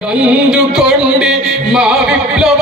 అందుకోండి మా విప్లవ